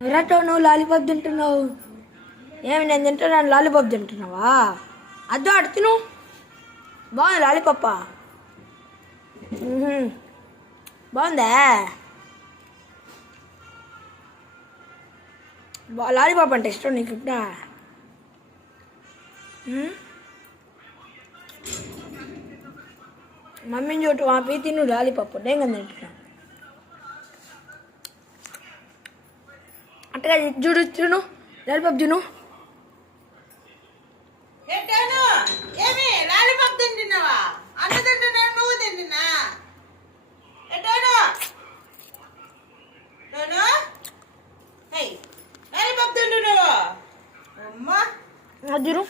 ఎర్రటో నువ్వు లాలీపాప్ తింటున్నావు. ఏమి నేను తింటున్నాను లాలీపాప్ తింటున్నావా? అదో అడుగును బాగుంది లాలీపాప. బాగుందా లాలీపాప్ అంటే ఇష్టం నీకు ఇప్పుడు? మమ్మీని చోటు ఆపి తిను లాలీపాప్. నేను కదా తింటున్నా అట్టగా చూడు తిను లాలీపాప్ తిను. ఏమి లాలీపాప్ తింటున్నావా? అన్న తింటున్నా నువ్వు తింటున్నా లాలీపాప్ తింటున్నావా? అమ్మా తిను.